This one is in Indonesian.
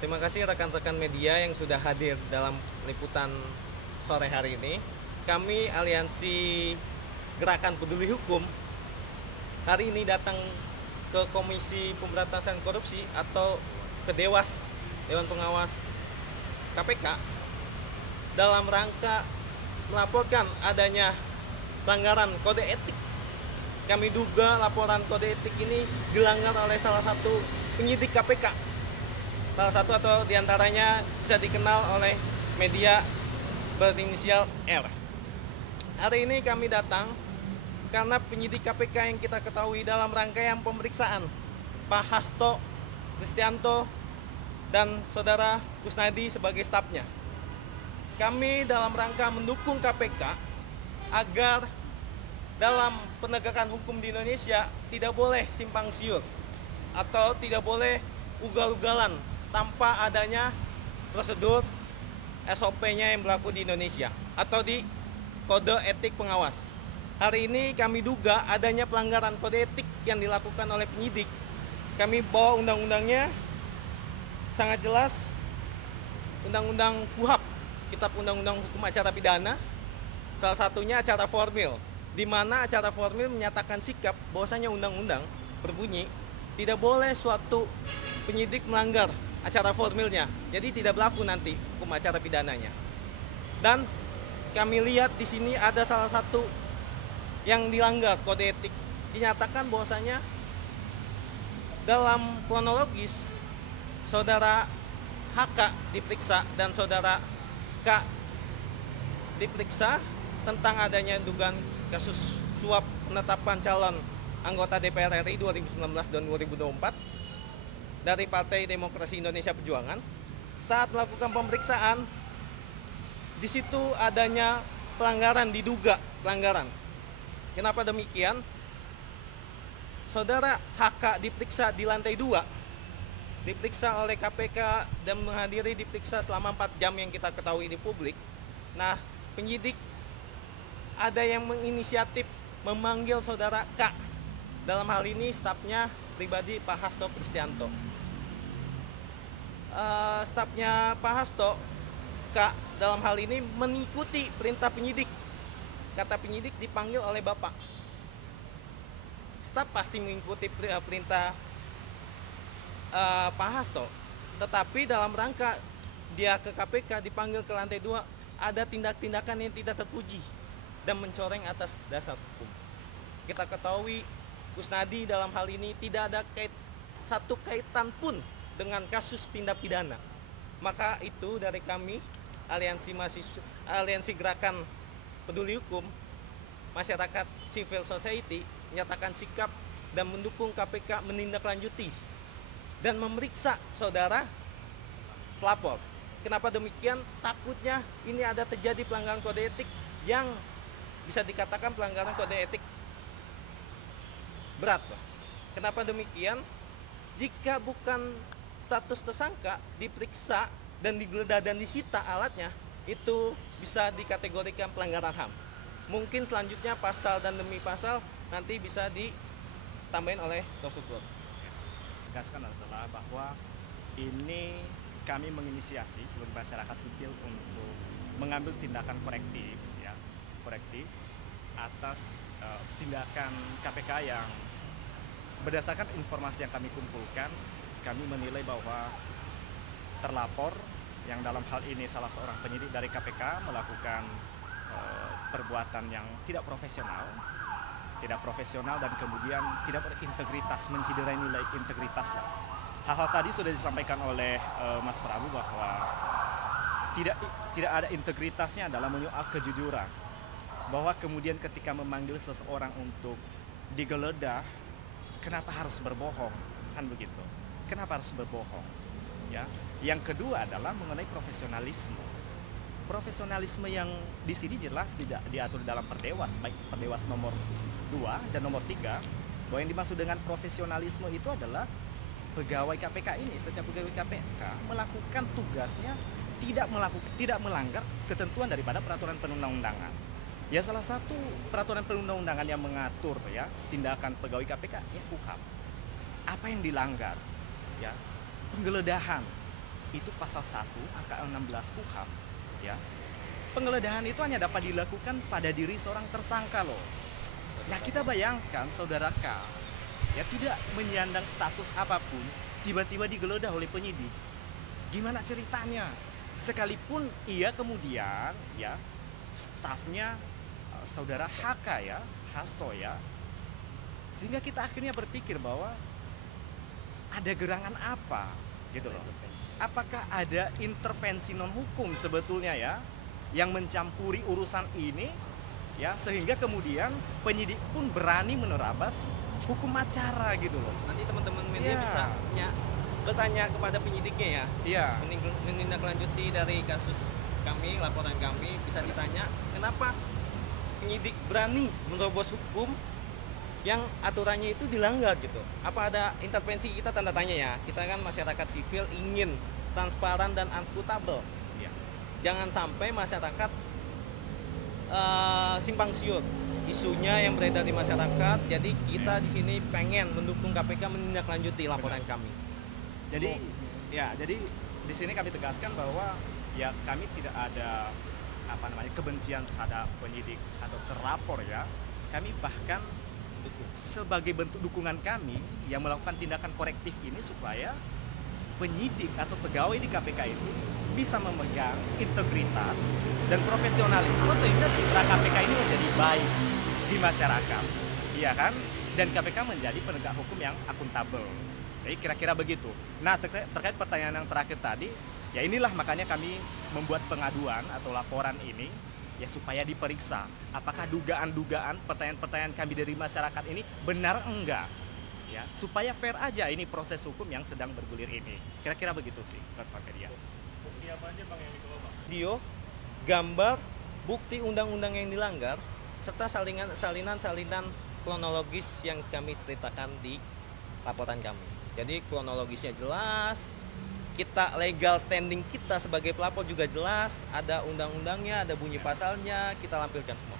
Terima kasih rekan-rekan media yang sudah hadir dalam liputan sore hari ini. Kami Aliansi Gerakan Peduli Hukum hari ini datang ke Komisi Pemberantasan Korupsi atau ke Dewas, Dewan Pengawas KPK, dalam rangka melaporkan adanya pelanggaran kode etik. Kami duga laporan kode etik ini dilanggar oleh salah satu penyidik KPK. Salah satu atau diantaranya bisa dikenal oleh media berinisial R. Hari ini kami datang karena penyidik KPK yang kita ketahui dalam rangkaian pemeriksaan Pak Hasto Kristianto dan saudara Kusnadi sebagai stafnya. Kami dalam rangka mendukung KPK agar dalam penegakan hukum di Indonesia tidak boleh simpang siur atau tidak boleh ugal-ugalan tanpa adanya prosedur SOP-nya yang berlaku di Indonesia atau di kode etik pengawas. Hari ini kami duga adanya pelanggaran kode etik yang dilakukan oleh penyidik. Kami bawa undang-undangnya sangat jelas, Undang-Undang KUHP, Kitab Undang-Undang Hukum Acara Pidana, salah satunya acara formil, di mana acara formil menyatakan sikap bahwasanya undang-undang berbunyi tidak boleh suatu penyidik melanggar acara formilnya, jadi tidak berlaku nanti hukum acara pidananya. Dan kami lihat di sini ada salah satu yang dilanggar kode etik, dinyatakan bahwasanya dalam kronologis saudara HK diperiksa dan saudara K diperiksa tentang adanya dugaan kasus suap penetapan calon anggota DPR RI 2019 dan 2024 dari Partai Demokrasi Indonesia Perjuangan. Saat melakukan pemeriksaan, di situ adanya pelanggaran, diduga pelanggaran. Kenapa demikian? Saudara HK diperiksa di lantai 2, diperiksa oleh KPK dan menghadiri diperiksa selama 4 jam yang kita ketahui di publik. Nah, penyidik ada yang menginisiatif memanggil saudara K, dalam hal ini stafnya pribadi Pak Hasto Kristianto. Stafnya Pak Hasto K dalam hal ini mengikuti perintah penyidik. Kata penyidik dipanggil oleh Bapak. Staf pasti mengikuti perintah Pak Hasto. Tetapi dalam rangka dia ke KPK dipanggil ke lantai 2, ada tindak-tindakan yang tidak terpuji dan mencoreng atas dasar hukum. Kita ketahui Kusnadi dalam hal ini tidak ada satu kaitan pun dengan kasus tindak pidana. Maka itu dari kami Aliansi Gerakan Peduli Hukum Masyarakat Civil Society menyatakan sikap dan mendukung KPK menindaklanjuti dan memeriksa saudara pelapor. Kenapa demikian? Takutnya ini ada terjadi pelanggaran kode etik yang bisa dikatakan pelanggaran kode etik berat. Kenapa demikian? Jika bukan status tersangka, diperiksa dan digeledah dan disita alatnya, itu bisa dikategorikan pelanggaran HAM. Mungkin selanjutnya pasal dan demi pasal nanti bisa ditambahin oleh prosedur. Tegaskan adalah bahwa ini kami menginisiasi sebagai masyarakat sipil untuk mengambil tindakan korektif, ya, korektif atas tindakan KPK yang berdasarkan informasi yang kami kumpulkan. Kami menilai bahwa terlapor yang dalam hal ini salah seorang penyidik dari KPK melakukan perbuatan yang tidak profesional dan kemudian tidak berintegritas, menciderai nilai integritas lah. Hal-hal tadi sudah disampaikan oleh Mas Prabu bahwa tidak ada integritasnya dalam menyoal kejujuran. Bahwa kemudian ketika memanggil seseorang untuk digeledah, kenapa harus berbohong? Kan begitu. Kenapa harus berbohong? Ya. Yang kedua adalah mengenai profesionalisme. Profesionalisme yang di sini jelas tidak diatur dalam Perdewas, baik Perdewas nomor 2 dan nomor 3, bahwa yang dimaksud dengan profesionalisme itu adalah pegawai KPK ini, setiap pegawai KPK melakukan tugasnya tidak melanggar ketentuan daripada peraturan perundang-undangan. Ya, salah satu peraturan perundang-undangan yang mengatur ya tindakan pegawai KPK ya KUHP. Apa yang dilanggar? Ya, penggeledahan. itu pasal 1 angka 16 KUHP ya. Penggeledahan itu hanya dapat dilakukan pada diri seorang tersangka loh. Nah kita bayangkan saudara K ya tidak menyandang status apapun tiba-tiba digeledah oleh penyidik. Gimana ceritanya? Sekalipun ia kemudian ya stafnya saudara HK ya, Hasto ya. Sehingga kita akhirnya berpikir bahwa ada gerangan apa gitu loh. Apakah ada intervensi non hukum sebetulnya ya yang mencampuri urusan ini ya sehingga kemudian penyidik pun berani menerabas hukum acara gitu loh. Nanti teman-teman media Ya. bisa bertanya kepada penyidiknya ya. Iya. Menindaklanjuti dari kasus kami, laporan kami, bisa ditanya kenapa penyidik berani menerobos hukum yang aturannya itu dilanggar gitu. Apa ada intervensi? Kita tanda tanya ya. Kita kan masyarakat sivil ingin transparan dan akuntabel. Iya. Jangan sampai masyarakat simpang siur isunya yang beredar di masyarakat. Jadi kita di sini pengen mendukung KPK menindaklanjuti laporan kami. Jadi jadi di sini kami tegaskan bahwa ya kami tidak ada kebencian terhadap penyidik atau terlapor ya. Kami bahkan sebagai bentuk dukungan kami yang melakukan tindakan korektif ini supaya penyidik atau pegawai di KPK itu bisa memegang integritas dan profesionalisme sehingga citra KPK ini menjadi baik di masyarakat, iya kan? Dan KPK menjadi penegak hukum yang akuntabel. Jadi kira-kira begitu. Nah terkait pertanyaan yang terakhir tadi, ya inilah makanya kami membuat pengaduan atau laporan ini ya supaya diperiksa apakah dugaan-dugaan pertanyaan-pertanyaan kami dari masyarakat ini benar enggak ya supaya fair aja ini proses hukum yang sedang bergulir ini. Kira-kira begitu sih Pak Media. Bukti apa aja Bang yang dibawa Bang? Video, gambar, bukti undang-undang yang dilanggar, serta salinan kronologis yang kami ceritakan di laporan kami. Jadi kronologisnya jelas, kita legal standing kita sebagai pelapor juga jelas, ada undang-undangnya, ada bunyi pasalnya, kita lampirkan semua.